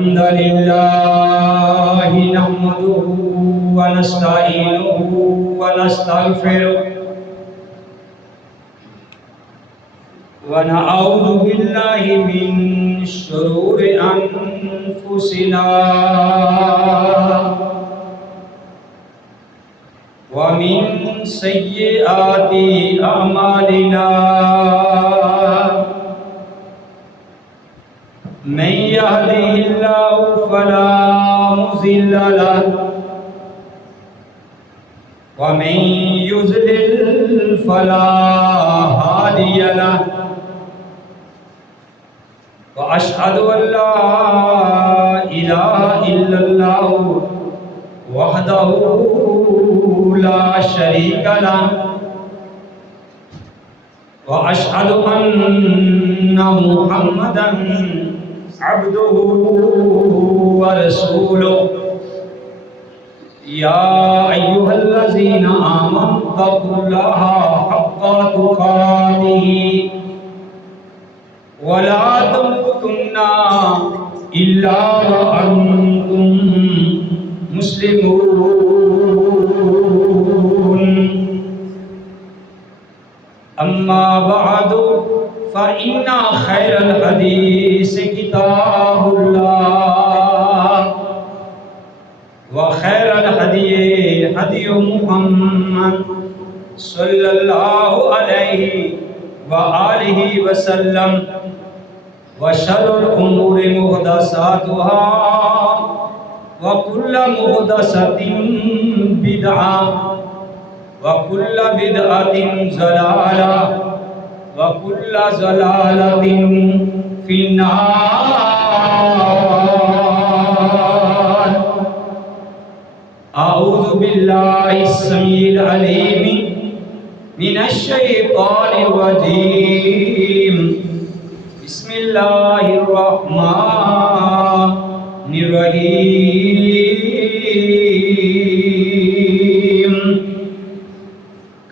الحمد لله نحمده ونستعينه ونستغفره ونعوذ بالله من شرور أنفسنا ومن سيئات أعمالنا من يهده الله فلا مضل له ومن يضلل فلا هادي له وأشهد أن لا إله إلا الله وحده لا شريك له وأشهد أن محمدا عبده ورسوله يا أيها الذين آمنوا اتقوا الله حق تقاته ولا تموتن إلا وأنتم مسلمون أما بعد فإن خير الحديث كتاب الله وخير الهدي هدي محمد صلى الله عليه وآله وسلم وشر الأمور محدثاتها وكل محدثة بدعة وكل بدعة ضلالة وكل ضلالة في النار. أعوذ بالله السميع العليم من الشيطان الرجيم. بسم الله الرحمن الرحيم.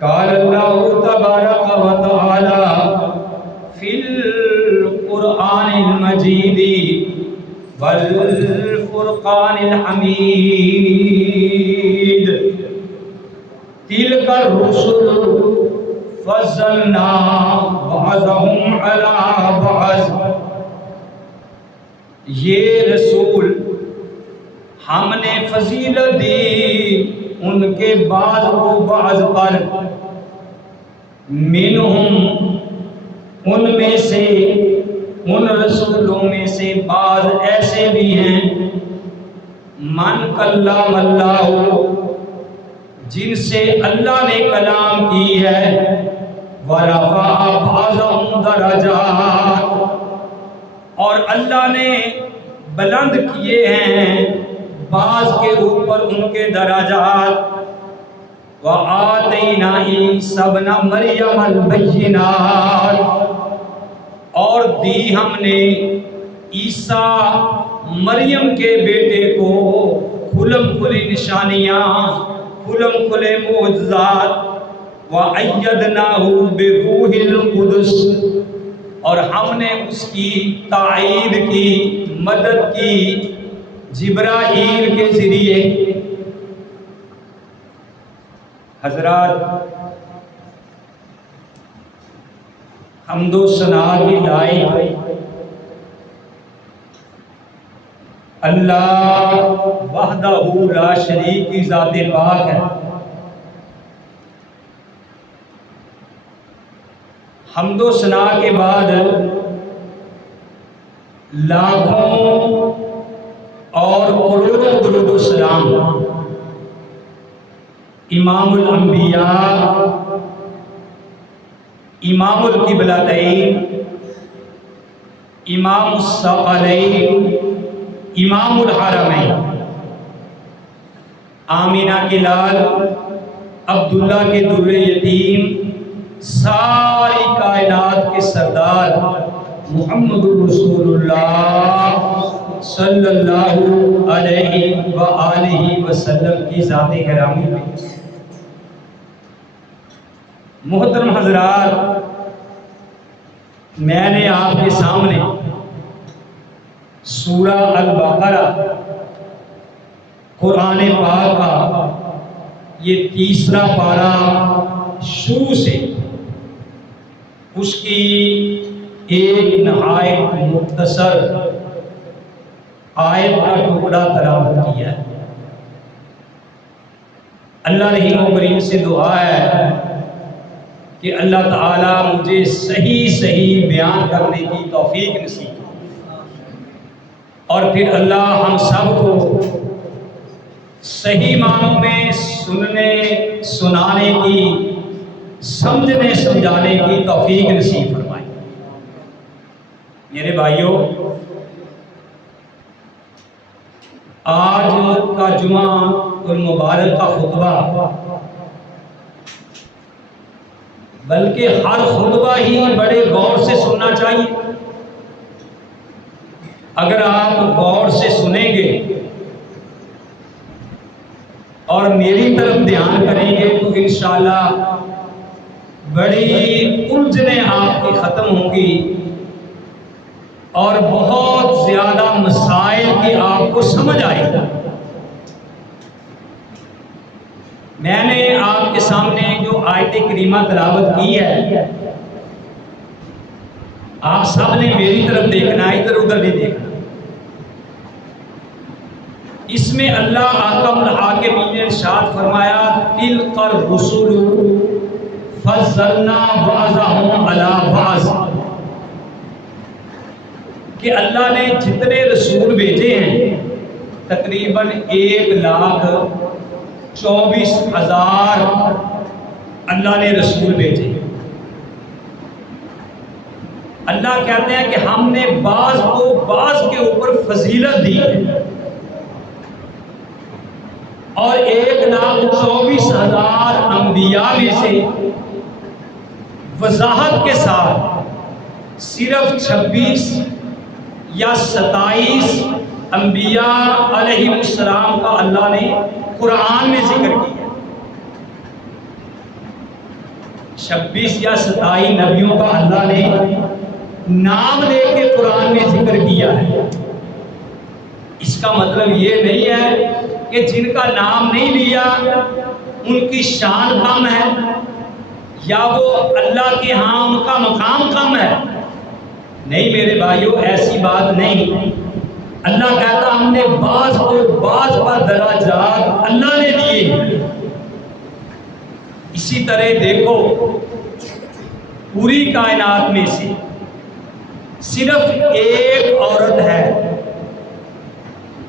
قال الله تبارك وتعالى في القرآن المجيد والفرقان الحميد تلك الرسل فضلنا بعضهم على بعض. یہ رسول ہم نے فضیلت دی ان کے بعض کو بعض پر. منہم ان میں سے ان رسولوں میں سے بعض ایسے بھی ہیں من کلم اللہ جن سے اللہ نے کلام کی ہے. ورفع بعضهم درجات اور اللہ نے بلند کیے ہیں بعض کے اوپر ان کے درجات. وآتینا عیسی ابن مریم البینات اور دی ہم نے عیسیٰ مریم کے بیٹے کو کھلم کھلی نشانیاں کھلم کھلے معجزات. وَأَيَّدْنَاهُ بِرُوحِ الْقُدُسِ اور ہم نے اس کی تائید کی مدد کی جبرائیل کے ذریعے. حضرات حمد و ثنا کی لائق اللہ وحدہ لا شریک کی ذات پاک ہے. حمد و ثنا کے بعد لاکھوں اور کروڑوں درود و سلام امام الانبیاء امام القبلتین امام الثقلین امام الحرمین آمینہ کے لال عبداللہ کے در یتیم ساری کائنات کے سردار محمد رسول اللہ صلی اللہ علیہ وآلہ وسلم کی ذات گرامی میں. محترم حضرات، میں نے آپ کے سامنے سورہ البقرہ قرآن پاک کا یہ تیسرا پارہ شروع سے اس کی ایک نہایت مختصر آیت کا ٹکڑا تلاوت کیا ہے۔ اللہ رحیم و کریم سے دعا ہے کہ اللہ تعالیٰ مجھے صحیح بیان کرنے کی توفیق نصیب اور پھر اللہ ہم سب کو صحیح معنوں میں سننے سنانے کی سمجھنے سمجھانے کی توفیق نصیب فرمائے۔ میرے بھائیوں، آج کا جمعہ المبارک کا خطبہ بلکہ ہر خطبہ ہی بڑے غور سے سننا چاہیے۔ اگر آپ غور سے سنیں گے اور میری طرف دھیان کریں گے تو انشاءاللہ بڑی الجھنیں آپ کی ختم ہوں گی اور بہت زیادہ مسائل کی آپ کو سمجھ آئے گا۔ میں نے آپ کے سامنے جو آیت کریمہ تلاوت کی ہے، آپ سب نے میری طرف دیکھنا ہے، ادھر ادھر نہیں دیکھنا۔ اس میں اللہ احکم الحاکمین نے ارشاد فرمایا تلک الرسل فضلنا بعضهم علی بعض، کہ اللہ نے جتنے رسول بھیجے ہیں تقریباً 1,24,000 اللہ نے رسول بھیجے۔ اللہ کہتے ہیں کہ ہم نے بعض کو بعض کے اوپر فضیلت دی ہے، اور 1,24,000 انبیاء میں سے وضاحت کے ساتھ صرف 26 یا 27 انبیاء علیہ السلام کا اللہ نے قرآن میں ذکر کیا۔ 26 یا 27 نبیوں کا اللہ نے نام لے کے قرآن میں ذکر کیا ہے۔ اس کا مطلب یہ نہیں ہے کہ جن کا نام نہیں لیا ان کی شان کم ہے یا وہ اللہ کے ہاں ان کا مقام کم ہے۔ نہیں میرے بھائیوں، ایسی بات نہیں۔ اللہ کہتا ہم نے بعض کو بعض پر درجات اللہ نے دیے۔ اسی طرح دیکھو، پوری کائنات میں سے صرف ایک عورت ہے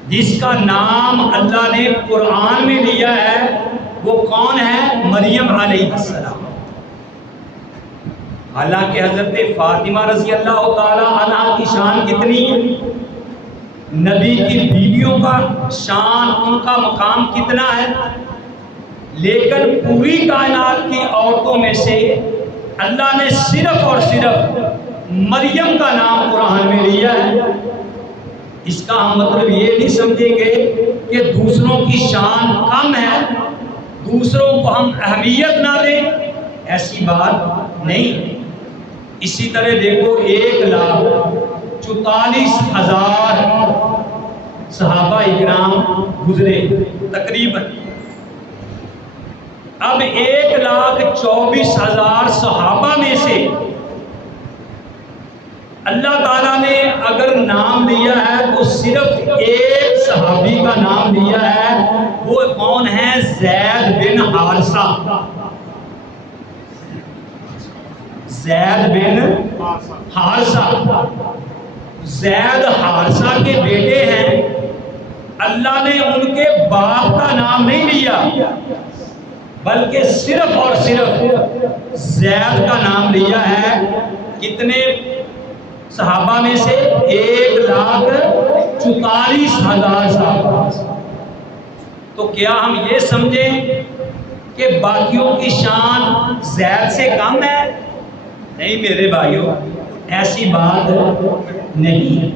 جس کا نام اللہ نے قرآن میں لیا ہے، وہ کون ہے؟ مریم علیہ السلام۔ حالانکہ حضرت فاطمہ رضی اللہ تعالی عنہ کی شان کتنی ہے، نبی کی بیویوں کا شان، ان کا مقام کتنا ہے، لیکن پوری کائنات کی عورتوں میں سے اللہ نے صرف اور صرف مریم کا نام قرآن میں لیا ہے۔ اس کا ہم مطلب یہ نہیں سمجھیں گے کہ دوسروں کی شان کم ہے، دوسروں کو ہم اہمیت نہ دیں، ایسی بات نہیں۔ اسی طرح دیکھو 1,44,000 صحابہ اکرام گزرے تقریباً۔ اب 1,24,000 صحابہ میں سے اللہ تعالیٰ نے اگر نام لیا ہے تو صرف ایک صحابی کا نام لیا ہے، وہ کون ہے؟ زید بن حارثہ۔ زید بن حارثہ، زید حارثہ کے بیٹے ہیں۔ اللہ نے ان کے باپ کا نام نہیں لیا بلکہ صرف اور صرف زید کا نام لیا ہے۔ کتنے صحابہ میں سے؟ 1,44,000 صحابہ۔ تو کیا ہم یہ سمجھیں کہ باقیوں کی شان زید سے کم ہے؟ نہیں میرے بھائیوں، ایسی بات نہیں ہے۔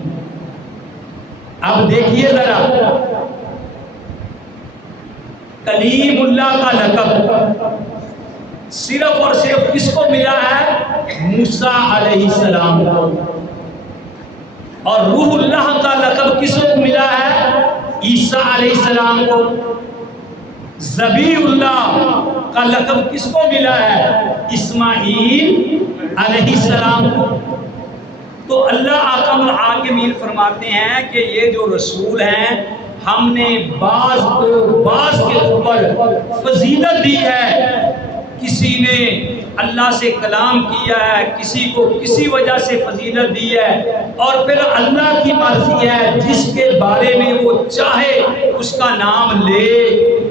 اب دیکھیے ذرا، کلیم اللہ کا لقب صرف اور صرف کس کو ملا ہے؟ موسیٰ علیہ السلام کو۔ اور روح اللہ کا لقب کس کو ملا ہے؟ عیسیٰ علیہ السلام کو۔ ذبیح اللہ کا لقب کس کو ملا ہے؟ اسماعیل علیہ السلام کو۔ تو اللہ احکم الحاکمین فرماتے ہیں کہ یہ جو رسول ہیں ہم نے بعض کو بعض کے اوپر فضیلت دی ہے۔ کسی نے اللہ سے کلام کیا ہے، کسی کو کسی وجہ سے فضیلت دی ہے، اور پھر اللہ کی مرضی ہے جس کے بارے میں وہ چاہے اس کا نام لے،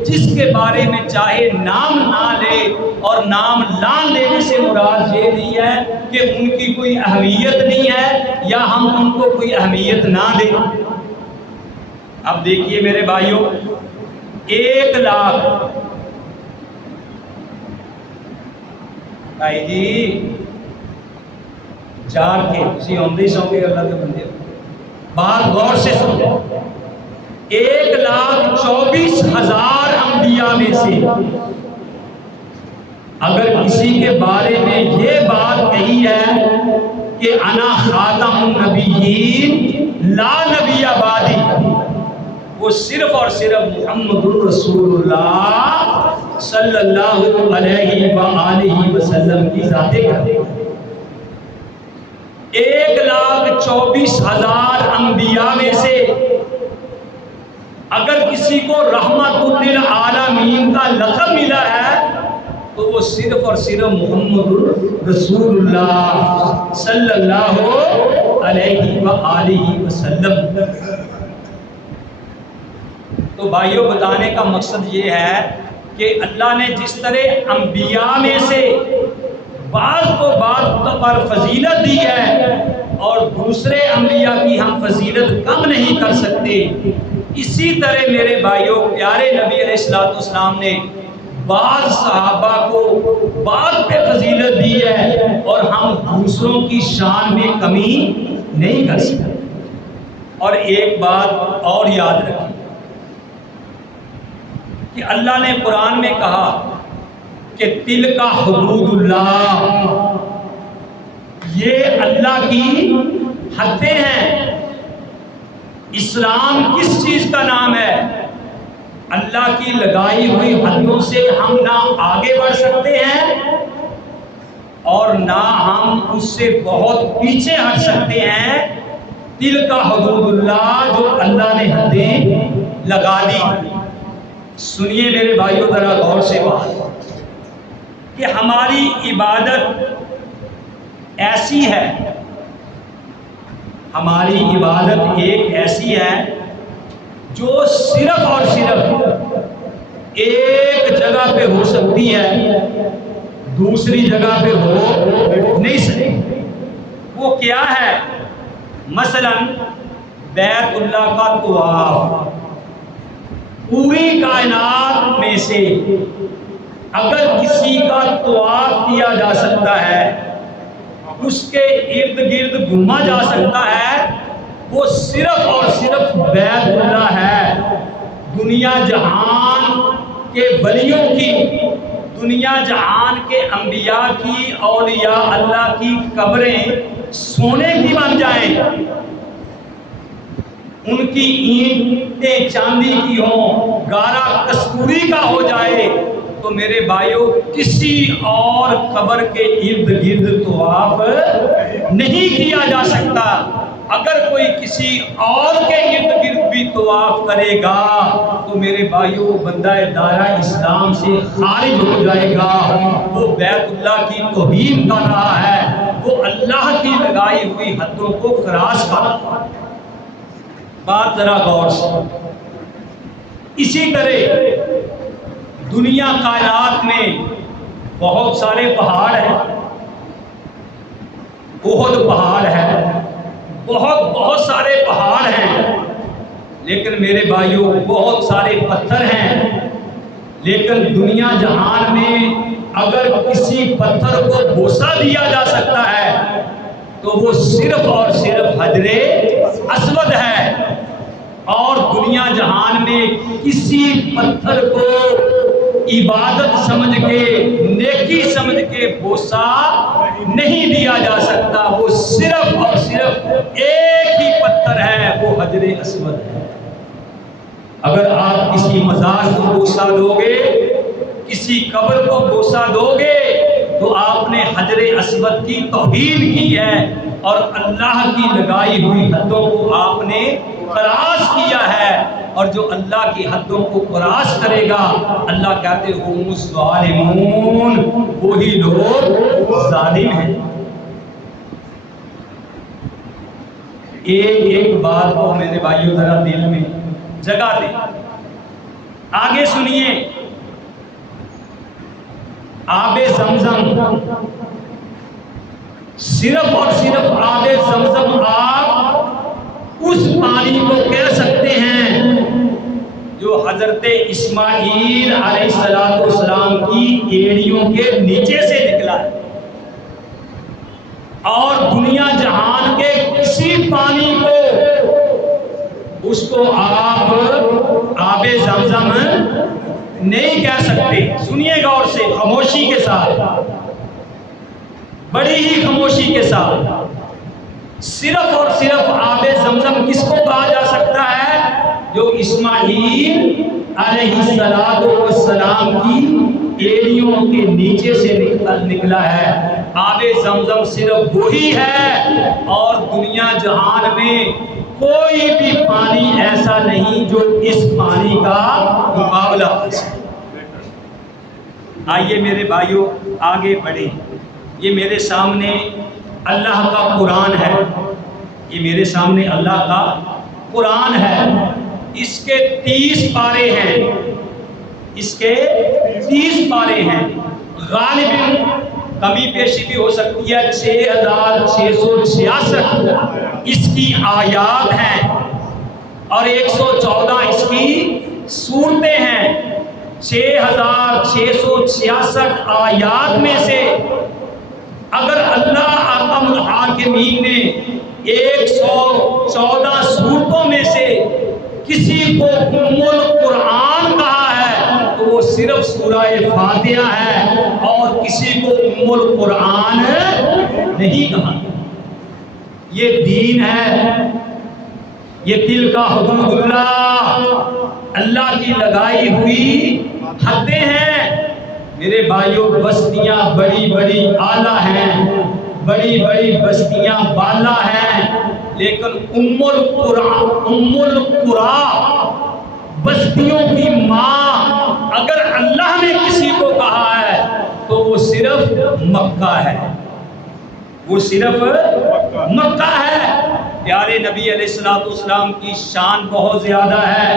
جس کے بارے میں چاہے نام نہ لے۔ اور نام نہ لینے سے مراد یہ نہیں ہے کہ ان کی کوئی اہمیت نہیں ہے یا ہم ان کو کوئی اہمیت نہ دیں۔ اب دیکھیے میرے بھائیوں، 1 لاکھ بھائی جی جاگ کے کسی آمدی سو کے اللہ کے بندے بات غور سے سمجھو۔ 1,24,000 انبیاء میں سے اگر کسی کے بارے میں یہ بات کہی ہے کہ انا خاتم النبیین لا نبی بعدی، وہ صرف اور صرف محمد الرسول اللہ صلی اللہ علیہ وآلہ وسلم کی ذات ہے۔ 1,24,000 انبیاء میں سے اگر کسی کو رحمت للعالمین کا لقب ملا ہے تو وہ صرف اور صرف محمد رسول اللہ صلی اللہ علیہ وآلہ وسلم۔ تو بھائیوں، بتانے کا مقصد یہ ہے کہ اللہ نے جس طرح انبیاء میں سے بعض کو بعض پر فضیلت دی ہے اور دوسرے انبیاء کی ہم فضیلت کم نہیں کر سکتے، اسی طرح میرے بھائیوں پیارے نبی علیہ الصلوۃ والسلام نے بعض صحابہ کو بعض پہ فضیلت دی ہے اور ہم دوسروں کی شان میں کمی نہیں کر سکتے۔ اور ایک بات اور یاد رکھیں کہ اللہ نے قرآن میں کہا کہ تلک حدود اللہ، یہ اللہ کی حدیں ہیں۔ اسلام کس چیز کا نام ہے؟ اللہ کی لگائی ہوئی حدوں سے ہم نہ آگے بڑھ سکتے ہیں اور نہ ہم اس سے بہت پیچھے ہٹ سکتے ہیں۔ تلک حدود اللہ، جو اللہ نے حدیں لگا دی۔ سنیے میرے بھائیوں ذرا غور سے بات کہ ہماری عبادت ایسی ہے، ہماری عبادت ایک ایسی ہے جو صرف اور صرف ایک جگہ پہ ہو سکتی ہے، دوسری جگہ پہ ہو نہیں سکتی۔ وہ کیا ہے؟ مثلا بیت اللہ کا طواف، پوری کائنات میں سے اگر کسی کا طواف کیا جا سکتا ہے، اس کے ارد گرد گھوما جا سکتا ہے، وہ صرف اور صرف بیت اللہ ہے۔ دنیا جہان کے ولیوں کی، دنیا جہان کے انبیاء کی، اولیاء اللہ کی قبریں سونے کی بن جائیں، ان کی اینٹیں چاندی کی ہوں، گارا کستوری کا ہو جائے، تو میرے بھائیوں کسی اور قبر کے ارد گرد طواف نہیں کیا جا سکتا۔ اگر کوئی کسی اور کے ارد گرد بھی طواف کرے گا تو میرے بھائیوں وہ بندہ دائرہ اسلام سے خارج ہو جائے گا، وہ بیت اللہ کی توہین کر رہا ہے، وہ اللہ کی لگائی ہوئی حدوں کو کراس کر رہا ہے۔ بات ذرا غور سے۔ اسی طرح دنیا کائنات میں بہت سارے پہاڑ ہیں، احد پہاڑ ہے، بہت سارے پہاڑ ہیں، لیکن میرے بھائیوں بہت سارے پتھر ہیں، لیکن دنیا جہان میں اگر کسی پتھر کو بوسہ دیا جا سکتا ہے تو وہ صرف اور صرف حجر اسود ہے، اور دنیا جہان میں کسی پتھر کو عبادت سمجھ کے، نیکی سمجھ کے بوسہ نہیں دیا جا سکتا، وہ صرف اور صرف ایک ہی پتھر ہے وہ حجر اسود ہے۔ اگر آپ کسی مزار کو بوسہ دو گے، کسی قبر کو بوسہ دو گے، تو آپ نے حجر اسود کی توہین کی ہے اور اللہ کی لگائی ہوئی حدوں کو آپ نے کراس کیا ہے۔ اور جو اللہ کی حدوں کو کراس کرے گا، اللہ کہتے ہم الظالمون، وہی لوگ ظالم ہیں۔ ایک بات کو میرے بھائیوں ذرا دل میں جگہ دیں، آگے سنیے۔ آب زمزم، صرف اور صرف آب زمزم آپ اس پانی کو کہہ سکتے ہیں جو حضرت اسماعیل علیہ السلام کی ایڑیوں کے نیچے سے نکلا ہے، اور دنیا جہان کے کسی پانی کو اس کو آپ آب زمزم نہیں کہہ سکتے۔ سنیے غور سے، خاموشی کے ساتھ، بڑی ہی خاموشی کے ساتھ۔ صرف اور صرف آب زمزم کس کو کہا جا سکتا ہے؟ جو اسماعیل علیہ السلام کی ایڑیوں کے نیچے سے نکلا ہے۔ آب زمزم صرف وہی ہے، اور دنیا جہان میں کوئی بھی پانی ایسا نہیں جو اس پانی کا مقابلہ کر سکے۔ آئیے میرے بھائیوں آگے بڑھیں۔ یہ میرے سامنے اللہ کا قرآن ہے، یہ میرے سامنے اللہ کا قرآن ہے۔ اس کے 30 پارے ہیں، اس کے 30 پارے ہیں۔ غالباً کمی پیشی بھی ہو سکتی ہے، 6666 اس کی آیات ہیں اور 114 اس کی سورتیں ہیں۔ 6666 آیات میں سے اگر اللہ احکم الحاکمین نے 114 سورتوں میں سے کسی کو ام القرآن کہا ہے تو وہ صرف سورہ فاتحہ ہے، اور کسی کو ام القرآن نہیں کہا۔ یہ دین ہے، یہ دل کا حدود اللہ کی لگائی ہوئی حدیں ہیں۔ میرے بھائیوں بستیاں بڑی بڑی اعلیٰ ہیں، بڑی بڑی بستیاں بالا ہیں، لیکن ام القرآ بستیوں کی ماں اگر اللہ نے کسی کو کہا ہے تو وہ صرف مکہ ہے، وہ صرف مکہ ہے۔ پیارے نبی علیہ السلام کی شان بہت زیادہ ہے،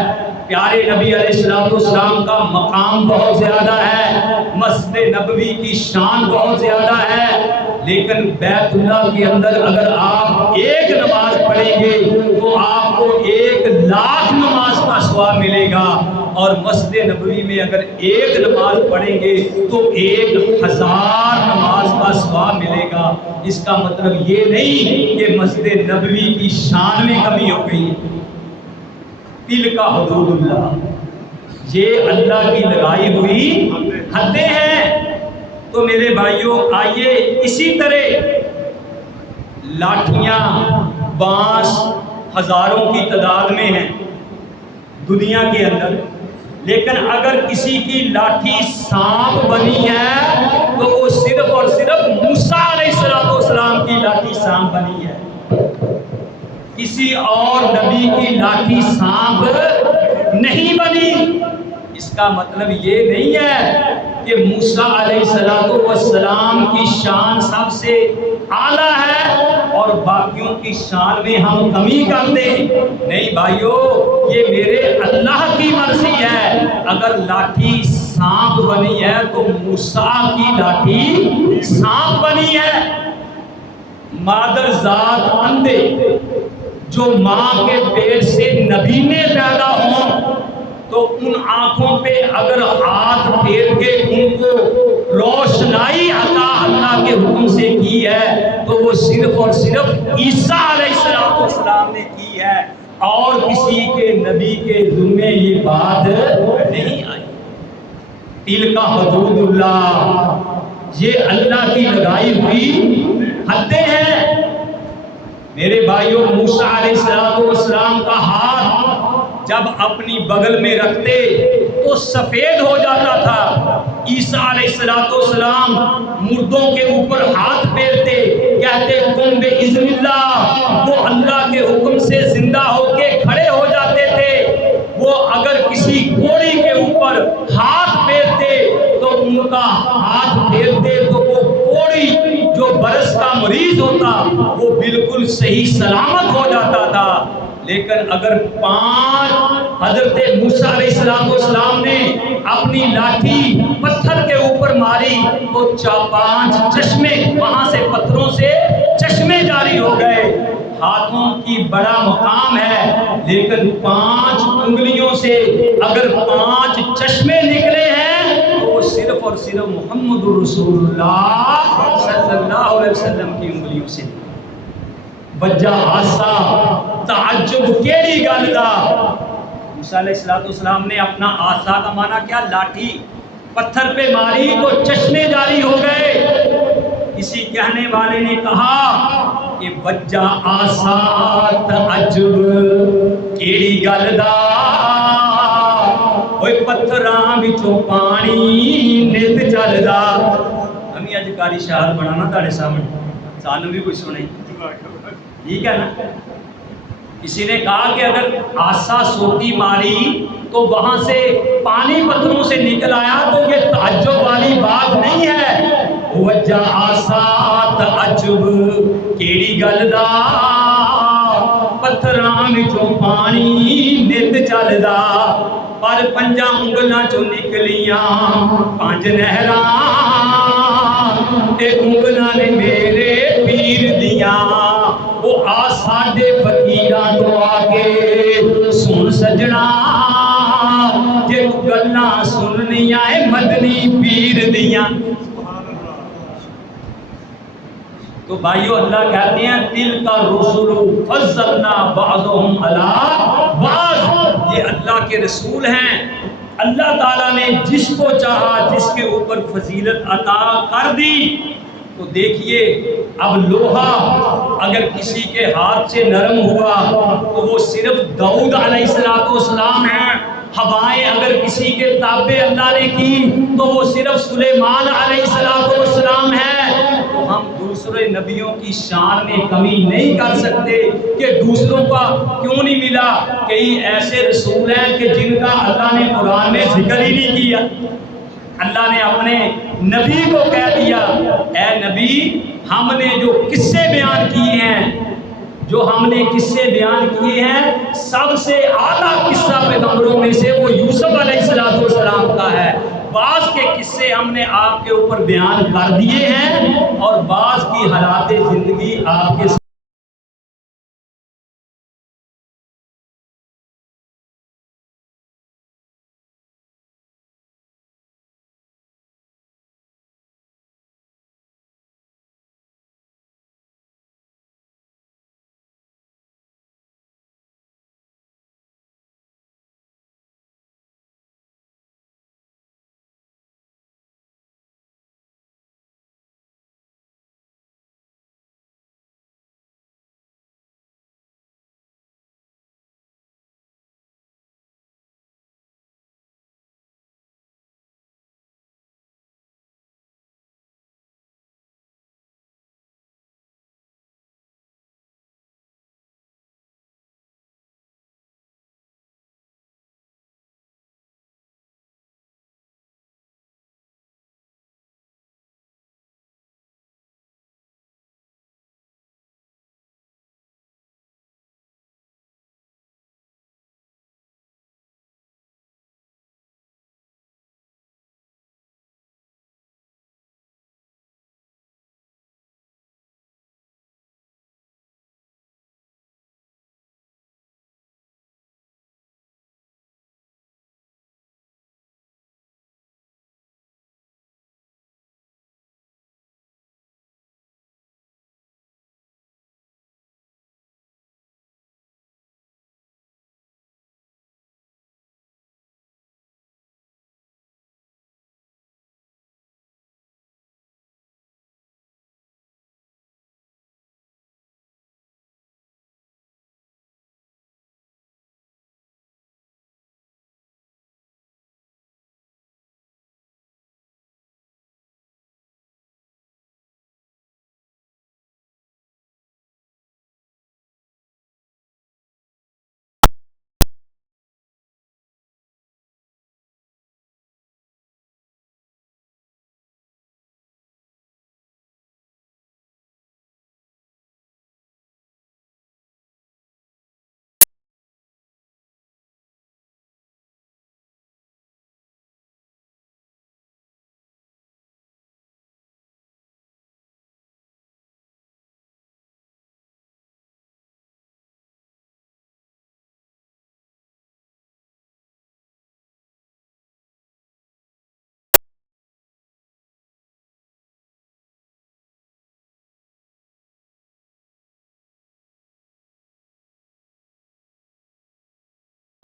پیارے نبی علیہ السلام کا مقام بہت زیادہ ہے، مسجد نبوی کی شان بہت زیادہ ہے، لیکن بیت اللہ کے اندر اگر آپ ایک نماز پڑھیں گے تو آپ کو 1,00,000 نماز کا ثواب ملے گا، اور مسجد نبوی میں اگر ایک نماز پڑھیں گے تو 1,000 نماز کا ثواب ملے گا۔ اس کا مطلب یہ نہیں کہ مسجد نبوی کی شان میں کمی ہو گئی۔ دل کا حدود اللہ، یہ اللہ کی لگائی ہوئی حدیں ہیں۔ تو میرے بھائیوں آئیے، اسی طرح لاٹھیاں بانس ہزاروں کی تعداد میں ہیں دنیا کے اندر، لیکن اگر کسی کی لاٹھی سانپ بنی ہے تو وہ صرف اور صرف موسیٰ علیہ السلام کی لاٹھی سانپ بنی ہے، کسی اور نبی کی لاٹھی سانپ نہیں بنی۔ اس کا مطلب یہ نہیں ہے کہ موسیٰ علیہ السلام کی شان سب سے اعلیٰ ہے اور باقیوں کی شان میں ہم کمی کر دیں۔ نہیں بھائیو، یہ میرے اللہ کی مرضی ہے۔ اگر لاٹھی سانپ بنی ہے تو موسیٰ کی لاٹھی سانپ بنی ہے۔ مادر ذات اندھے جو ماں کے پیٹ سے نبینے پیدا ہوں تو ان آنکھوں پہ اگر ہاتھ پھیر کے ان کو روشنائی عطا اللہ کے حکم سے کی ہے تو وہ صرف اور صرف عیسیٰ علیہ السلام نے کی ہے، اور کسی کے نبی کے ذمے یہ بات نہیں آئی۔ دل کا حدود اللہ، یہ اللہ کی لگائی ہوئی حدیں ہیں۔ میرے بھائیوں، موسیٰ علیہ السلام کا ہاتھ جب اپنی بغل میں رکھتے تو سفید ہو جاتا تھا۔ عیسیٰ علیہ السلام مردوں کے اوپر ہاتھ پھیرتے، کہتے قم بِإِذْنِ اللہ، وہ اللہ کے حکم سے زندہ ہو کے کھڑے ہو جاتے تھے۔ وہ اگر کسی کوڑی کے اوپر ہاتھ پھیرتے تو ان کا ہاتھ پھیرتے تو وہ کوڑی جو برس کا مریض ہوتا وہ بالکل صحیح سلامت ہو جاتا تھا۔ لیکن اگر پانچ حضرت موسیٰ علیہ السلام نے اپنی لاٹھی پتھر کے اوپر ماری تو پانچ چشمے وہاں سے پتھروں سے چشمے جاری ہو گئے۔ ہاتھوں کی بڑا مقام ہے، لیکن 5 انگلیوں سے اگر 5 چشمے نکلے ہیں تو وہ صرف اور صرف محمد رسول اللہ صلی اللہ علیہ وسلم کی انگلیوں سے۔ بجا آسا تعجب کیڑی گل دا۔ موسیٰ علیہ السلام نے اپنا آسا کا معنی کیا؟ لاٹھی پتھر پہ ماری تو چشمے جاری ہو گئے۔ کسی کہنے والے نے کہا کہ بجا آسا تعجب کیڑی گل دا، اوے پتھراں وچوں پانی نت چلدا۔ ہمیں اج کاری شاعر بنانا تہاڈے سامنے، سانوں بھی کوئی سنے، ٹھیک ہے نا؟ کسی نے کہا کہ اگر آسا سوٹی ماری تو وہاں سے پانی پتھروں سے نکل آیا تو یہ تعجب والی بات نہیں ہے۔ وجہ آسا تعجب کیڑی گل دا، پتھراں وچوں پانی نت چلدا، پر 5 انگلاں چوں نکلیاں 5 نہراں، تے انگلاں نے میرے پیر دیاں۔ وہ آ ساڈے فقیراں تو آگے سن سجنا، جے تو گلاں سننیاں اے مدنی پیر دیاں۔ تو بھائیو، اللہ کہتے ہیں تِلْکَ الرُّسُلُ فَضَّلْنَا بَعْضُهُمْ عَلَىٰ بَعْضٍ، یہ اللہ کے رسول ہیں۔ اللہ تعالیٰ نے جس کو چاہا جس کے اوپر فضیلت عطا کر دی۔ تو دیکھیے، اب لوہا اگر کسی کے ہاتھ سے نرم ہوا تو وہ صرف داؤد علیہ السلام ہیں۔ ہوائیں اگر کسی کے تابع اللہ نے کی تو وہ صرف سلیمان علیہ السلام ہیں۔ تو ہم دوسرے نبیوں کی شان میں کمی نہیں کر سکتے کہ دوسروں کا کیوں نہیں ملا۔ کئی ایسے رسول ہیں کہ جن کا اللہ نے قرآن میں ذکر ہی نہیں کیا۔ اللہ نے اپنے نبی کو کہہ دیا، اے نبی، ہم نے جو قصے بیان کیے ہیں، سب سے اعلیٰ قصہ پیغمبروں میں سے وہ یوسف علیہ السلام کا ہے۔ بعض کے قصے ہم نے آپ کے اوپر بیان کر دیے ہیں اور بعض کی حالات زندگی آپ کے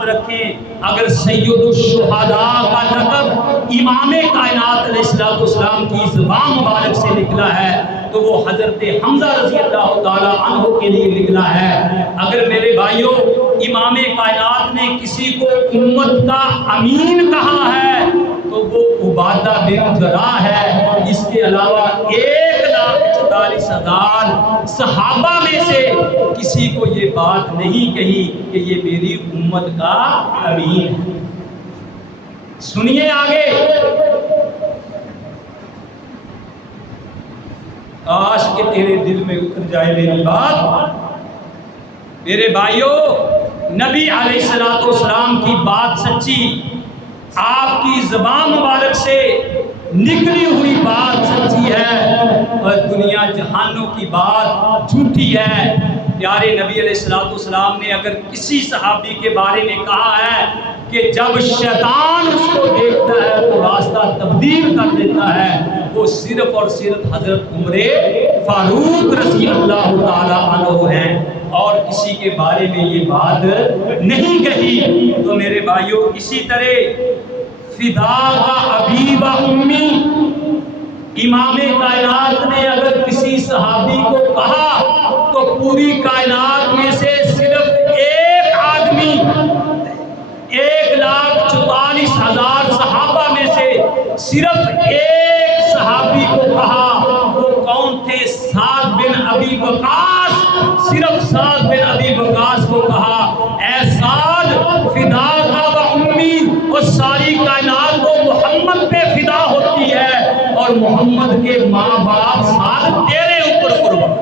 رکھیں اگر سید الشہداء کا لقب امام کائنات علیہ السلام کی زبان مبارک سے نکلا ہے تو وہ حضرت حمزہ رضی اللہ تعالی عنہ کے لیے نکلا ہے۔ اگر میرے بھائیوں امام کائنات نے کسی کو امت کا امین کہا ہے تو وہ عبادہ بن جراح ہے۔ اس کے علاوہ 1,44,000 صحابہ میں سے کسی کو یہ بات نہیں کہی کہ یہ میری امت کا امین ہے۔ سنیے آگے، کاش کہ تیرے دل میں اتر جائے میری بات۔ میرے بھائیوں نبی علیہ السلام کی بات سچی، آپ کی زبان مبارک سے نکلی ہوئی بات سچی ہے اور دنیا جہانوں کی بات جھوٹی ہے۔ پیارے نبی علیہ السلام نے اگر کسی صحابی کے بارے میں کہا ہے کہ جب شیطان اس کو دیکھتا ہے تو راستہ تبدیل کر دیتا ہے، وہ صرف اور صرف حضرت عمر فاروق رضی اللہ تعالی عنہ ہیں اور کسی کے بارے میں یہ بات نہیں کہی۔ تو میرے بھائیوں اسی طرح فداک ابی و امی، امام کائنات نے اگر کسی صحابی کو کہا تو پوری کائنات میں سے صرف ایک آدمی 1,44,000 صحابہ میں سے صرف ایک صحابی کو کہا، وہ کون تھے؟ سعد بن ابی وقاص۔ صرف سعد بن ابی وقاص کو کہا اے سعد فداک و امی، اور ساری کائنات تو محمد پہ فدا ہوتی ہے اور محمد کے ماں باپ سعد تیرے اوپر قربان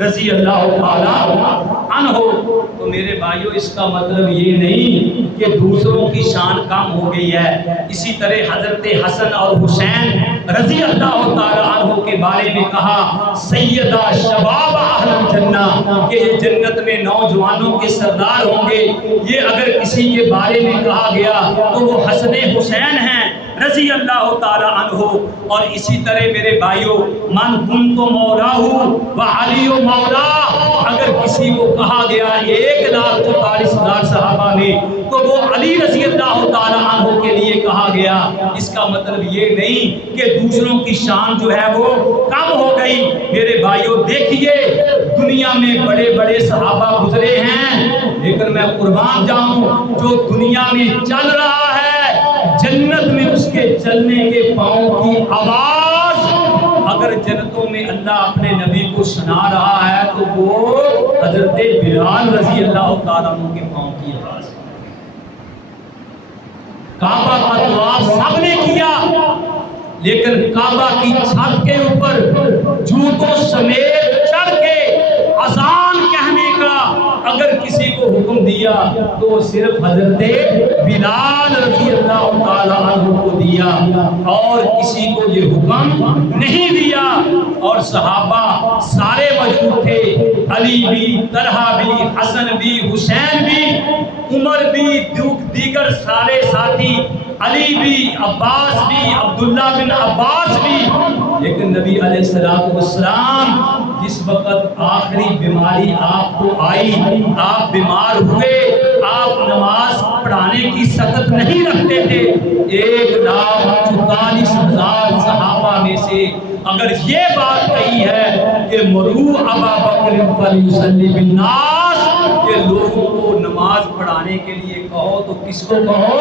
رضی اللہ تعالی عنہ۔ تو میرے بھائیوں اس کا مطلب یہ نہیں کہ دوسروں کی شان کم ہو گئی ہے۔ اسی طرح حضرت حسن اور حسین رضی اللہ تعالی عنہ کے بارے میں کہا سیدہ شباب اہل الجنہ، کہ یہ جنت میں نوجوانوں کے سردار ہوں گے۔ یہ اگر کسی کے بارے میں کہا گیا تو وہ حسن حسین ہیں رضی اللہ تعالی عنہ۔ اور اسی طرح میرے بھائیوں من کنت مولاہ و علی مولا، اگر کسی کو کہا گیا 1,44,000 صحابہ میں تو وہ علی رضی اللہ تعالی عنہ کے لیے کہا گیا۔ اس کا مطلب یہ نہیں کہ دوسروں کی شان جو ہے وہ کم ہو گئی۔ میرے بھائیوں دیکھیے دنیا میں بڑے بڑے صحابہ گزرے ہیں، لیکن میں قربان جاؤں جو دنیا میں چل رہا ہے جنت میں اس کے چلنے کے پاؤں کی آواز، اگر جنتوں میں اللہ اپنے نبی کو سنا رہا ہے تو وہ حضرت بلال رضی اللہ تعالیٰ عنہ کے پاؤں کی آواز۔ کعبہ کا طواف سب نے کیا، لیکن کعبہ کی چھت کے اوپر جوتوں سمیت چڑھ کے اذان کہنے کا اگر کسی کو حکم دیا تو وہ صرف حضرت بلال رضی اللہ تعالیٰ عنہ کو دیا اور کسی کو یہ حکم نہیں دیا۔ اور صحابہ سارے موجود تھے، علی بھی، طلحہ بھی، حسن بھی، حسین بھی، عمر بھی، دیگر سارے ساتھی، علی بھی، عباس بھی، عبداللہ بن عباس بھی۔ لیکن نبی علیہ السلام جس وقت آخری بیماری آپ کو آئی، آپ بیمار ہوئے، آپ نماز پڑھانے کی سخت نہیں رکھتے تھے۔ 1,44,000 صحابہ میں سے اگر یہ بات کہی ہے کہ مرو ابا بکر فلیصلی بالناس، کہ لوگوں کو نماز پڑھانے کے لیے کہو تو کس کو کہو؟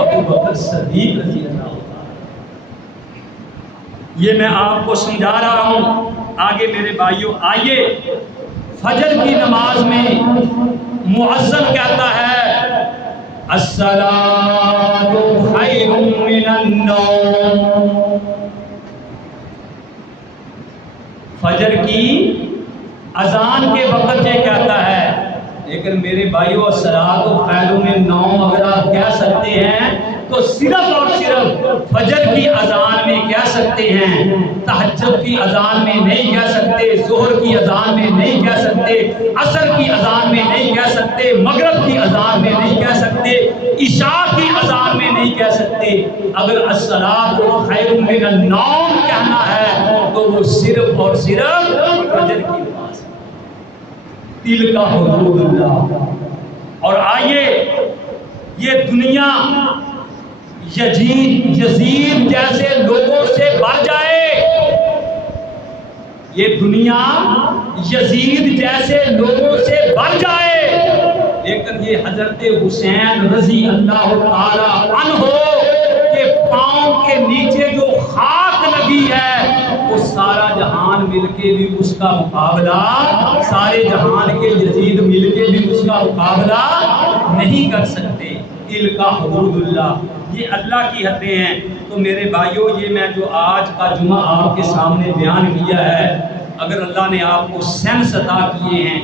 ابو بکر صدیق رضی اللہ عنہ۔ یہ میں آپ کو سمجھا رہا ہوں۔ آگے میرے بھائیوں آئیے، فجر کی نماز میں مؤذن کہتا ہے الصلاۃ خیر من النوم، فجر کی اذان کے وقت یہ کہتا ہے۔ لیکن میرے بھائیوں الصلاۃ خیر من النوم اگر آپ کہہ سکتے ہیں تو صرف اور صرف فجر کی اذان میں کہہ سکتے ہیں، تہجد کی اذان میں نہیں کہہ سکتے، ظہر کی اذان میں نہیں کہہ سکتے، عصر کی اذان میں نہیں کہہ سکتے، مغرب کی اذان میں نہیں کہہ سکتے، عشاء کی اذان میں نہیں کہہ سکتے۔ اگر الصلاۃ خیر من النوم کہنا ہے تو وہ صرف اور صرف فجر کی نماز۔ تلک حدود اللہ، اور آئیے یہ دنیا یزید جیسے لوگوں سے بھر جائے، یہ دنیا یزید جیسے لوگوں سے بھر جائے، لیکن یہ حضرت حسین رضی اللہ تعالی عنہ کے پاؤں کے نیچے جو خاک لگی ہے وہ سارا جہان مل کے بھی اس کا مقابلہ، سارے جہان کے یزید مل کے بھی اس کا مقابلہ نہیں کر سکتے۔ تلک حدود اللہ، یہ اللہ کی حدیں ہیں۔ تو میرے بھائیوں، یہ میں جو آج کا جمعہ آپ کے سامنے بیان کیا ہے، اگر اللہ نے آپ کو سینس عطا کیے ہیں،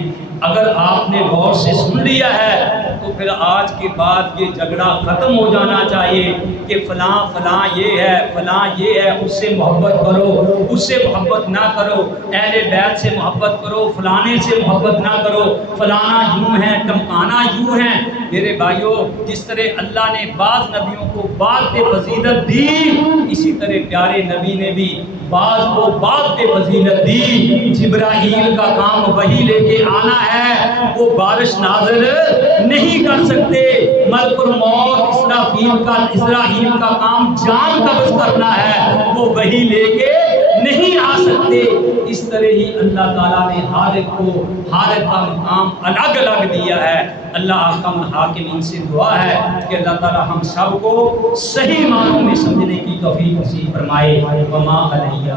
اگر آپ نے غور سے سن لیا ہے، تو پھر آج کے بعد یہ جھگڑا ختم ہو جانا چاہیے کہ فلاں فلاں یہ ہے، فلاں یہ ہے، اس سے محبت کرو، اس سے محبت نہ کرو، اہل بیت سے محبت کرو، فلانے سے محبت نہ کرو، فلانا یوں ہے، ٹمکانا یوں ہے۔ میرے بھائیوں، جس طرح اللہ نے بعض نبیوں کو بعض پہ فضیلت دی، اسی طرح پیارے نبی نے بھی بعض کو بعض پہ فضیلت دی۔ جبرائیل کا کام وہی لے کے آنا ہے، وہ بارش نازل نہیں کر سکتے۔ ملک الموت اسرافیل کا کام جان قبض کرنا ہے، وہ وہی لے کے نہیں آ سکتے۔ اس طرح ہی اللہ تعالیٰ نے ہر ایک کو ہر ایک کا مقام الگ الگ دیا ہے۔ اللہ احکم الحاکمین سے دعا ہے کہ اللہ تعالیٰ ہم سب کو صحیح معنوں میں سمجھنے کی توفیق نصیب فرمائے۔ وما علیہ